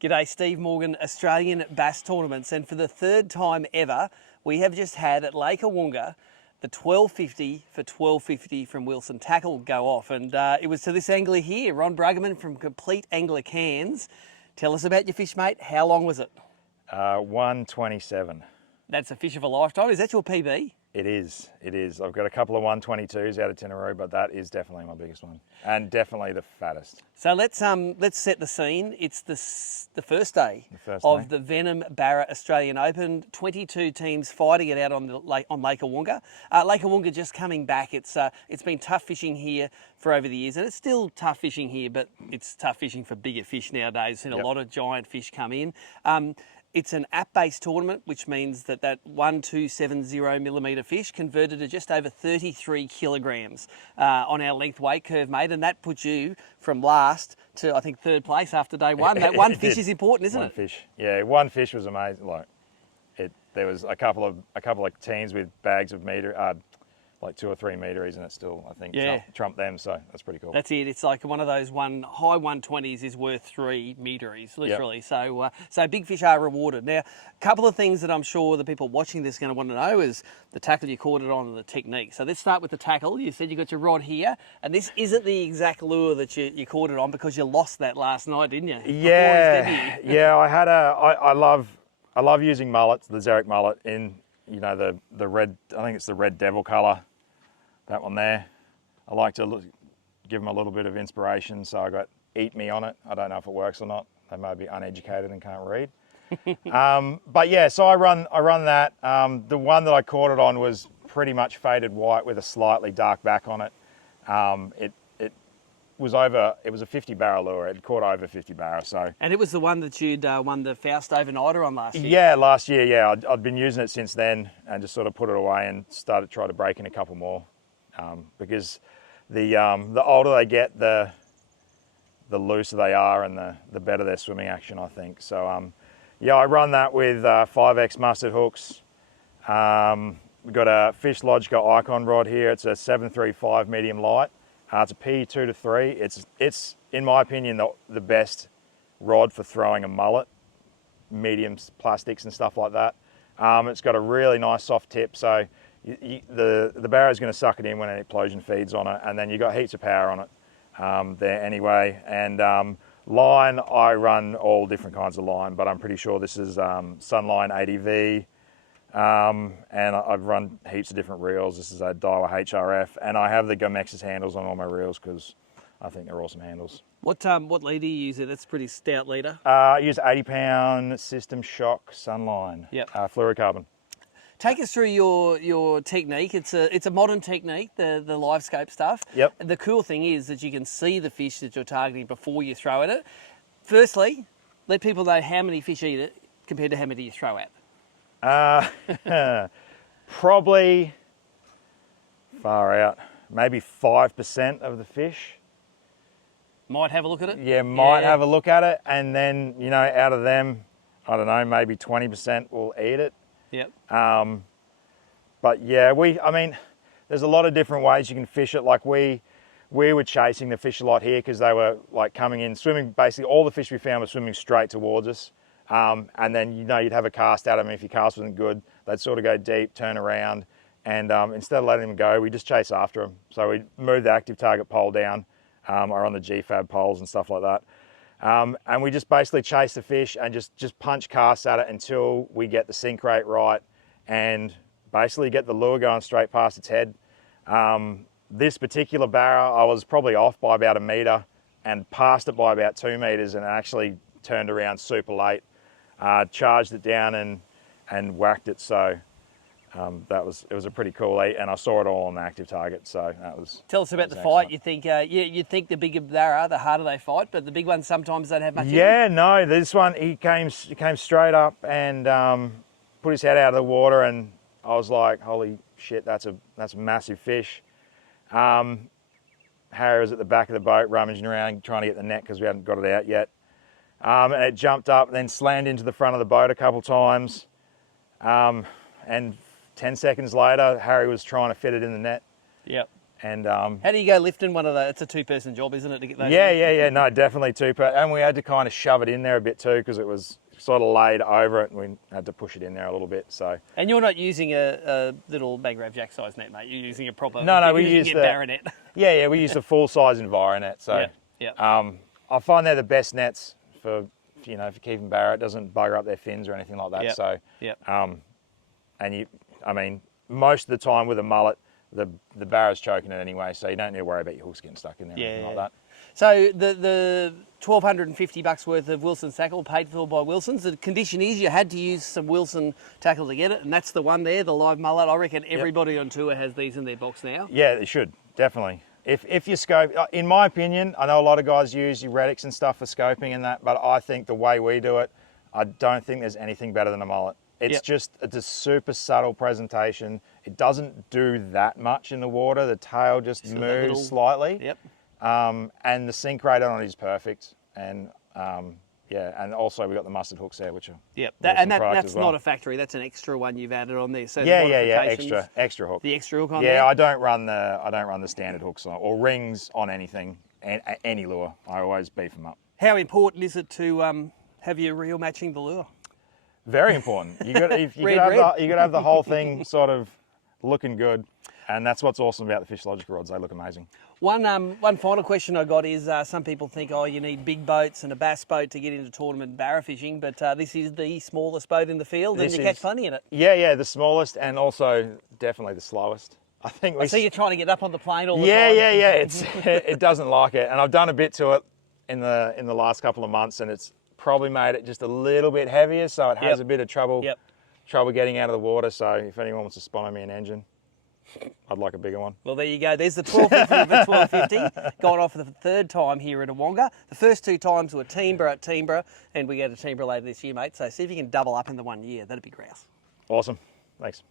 G'day, Steve Morgan, Australian Bass Tournaments, and for the third time ever, we have just had at Lake Awoonga the 1250 for 1250 from Wilson Tackle go off, and it was to this angler here, Ron Bruggemann from Complete Angler Cairns. Tell us about your fish, mate. How long was it? 127. That's a fish of a lifetime. Is that your PB? It is. I've got a couple of 122s out of Tinaroo, but that is definitely my biggest one, and definitely the fattest. So let's set the scene. It's the first day of the Venom Barra Australian Open. 22 teams fighting it out on Lake Awoonga. Lake Awoonga just coming back. It's been tough fishing here for over the years, and it's still tough fishing here, but it's tough fishing for bigger fish nowadays. We've seen a lot of giant fish come in. It's an app-based tournament, which means that 1270 millimetre fish converted to just over 33 kilograms on our length weight curve, mate, and that puts you from last to, I think, third place after day one. That one fish is important, isn't it? One fish, yeah. One fish was amazing. There was a couple of teams with bags of like 2 or 3 meteries, and it still, I think, trumped them, so that's pretty cool. That's it. It's like one of those high 120s is worth 3 meteries, literally. Yep. So big fish are rewarded. Now, a couple of things that I'm sure the people watching this are going to want to know is the tackle you caught it on and the technique. So let's start with the tackle. You said you got your rod here, and this isn't the exact lure that you caught it on because you lost that last night, didn't you? Yeah, yeah. I love using mullets, the Xeric mullet in, the red, I think it's the red devil colour, that one there. I like to give them a little bit of inspiration, so I got Eat Me on it. I don't know if it works or not. They may be uneducated and can't read. But yeah, so I run that. The one that I caught it on was pretty much faded white with a slightly dark back on it. It was a 50 barra lure. It caught over 50 barra, so. And it was the one that you'd won the Faust overnighter on last year? Yeah, last year, yeah. I'd been using it since then and just sort of put it away and started trying to break in a couple more. Because the older they get, the looser they are and the better their swimming action, I think. So yeah, I run that with 5X mustard hooks. We've got a Fish Logica Icon rod here. It's a 735 medium light. It's a P2 to 3. It's in my opinion the best rod for throwing a mullet, medium plastics and stuff like that. It's got a really nice soft tip, so the barra is going to suck it in when an implosion feeds on it, and then you've got heaps of power on it there anyway. And line, I run all different kinds of line, but I'm pretty sure this is Sunline ADV, and I've run heaps of different reels. This is a Daiwa HRF, and I have the Gomexus handles on all my reels because I think they're awesome handles. What leader you use? That's a pretty stout leader. I use 80-pound System Shock Sunline. Yep. Fluorocarbon. Take us through your technique. It's a modern technique, the live scope stuff. Yep. The cool thing is that you can see the fish that you're targeting before you throw at it. Firstly, let people know how many fish eat it compared to how many you throw at. Probably far out, maybe 5% of the fish. Might have a look at it? Yeah, might have a look at it, and then, out of them, I don't know, maybe 20% will eat it. Yep. But yeah, there's a lot of different ways you can fish it. Like we were chasing the fish a lot here because they were like coming in, swimming, basically all the fish we found were swimming straight towards us. And then, you'd have a cast at them. If your cast wasn't good, they'd sort of go deep, turn around, and instead of letting them go, we just chase after them. So we move the active target pole down, or on the GFAB poles and stuff like that. And we just basically chase the fish and just punch casts at it until we get the sink rate right and basically get the lure going straight past its head. This particular barra, I was probably off by about 1 metre and passed it by about 2 metres and actually turned around super late, charged it down and whacked it. So it was a pretty cool eat, and I saw it all on the active target. So that was. Tell us about the fight. You think you think the bigger barra, the harder they fight, but the big ones sometimes don't have much. Yeah, no, this one he came straight up and put his head out of the water, and I was like, holy shit, that's a massive fish. Harry was at the back of the boat rummaging around trying to get the net because we hadn't got it out yet. And it jumped up and then slammed into the front of the boat a couple times. And 10 seconds later, Harry was trying to fit it in the net. Yep. And How do you go lifting one of those? It's a two-person job, isn't it, to get those? yeah. No, definitely and we had to kind of shove it in there a bit too because it was sort of laid over it, and we had to push it in there a little bit. So. And you're not using a little Bangrave Jack size net, mate. You're using a proper. No, we use the barra net. Yeah, we use a full-size Enviro-net. So I find they're the best nets for for keeping barra. It doesn't bugger up their fins or anything like that. Yep. So and most of the time with a mullet, the barra's choking it anyway, so you don't need to worry about your hooks getting stuck in there or anything like that. So the $1,250 worth of Wilson tackle paid for by Wilson's. The condition is you had to use some Wilson tackle to get it, and that's the one there, the live mullet. I reckon everybody on tour has these in their box now. Yeah, they should, definitely. If you scope, in my opinion, I know a lot of guys use your retics and stuff for scoping and that, but I think the way we do it, I don't think there's anything better than a mullet. It's a super subtle presentation. It doesn't do that much in the water. The tail just moves slightly. Yep. And the sink rate on it is perfect. And and also we got the mustard hooks there, which are that's not a factory. That's an extra one you've added on there. So extra hook. The extra hook on there. Yeah, I don't run the standard hooks or rings on anything, any lure. I always beef them up. How important is it to have your reel matching the lure? Very important. You got to have the whole thing sort of looking good, and that's what's awesome about the Fish Logic rods. They look amazing. One final question I got is some people think, you need big boats and a bass boat to get into tournament barra fishing, but this is the smallest boat in the field, and you catch plenty in it. Yeah, the smallest, and also definitely the slowest. I think I see you trying to get up on the plane all the time. Yeah. It doesn't like it, and I've done a bit to it in the last couple of months, and it's probably made it just a little bit heavier, so it has a bit of trouble getting out of the water. So if anyone wants to sponsor me an engine, I'd like a bigger one. Well, there you go. There's the 1250 of the 1250. Gone off for the third time here at Awoonga. The first two times were Teamborough at Teamborough, and we go to Teamborough later this year, mate. So see if you can double up in the 1 year. That'd be grouse. Awesome. Thanks.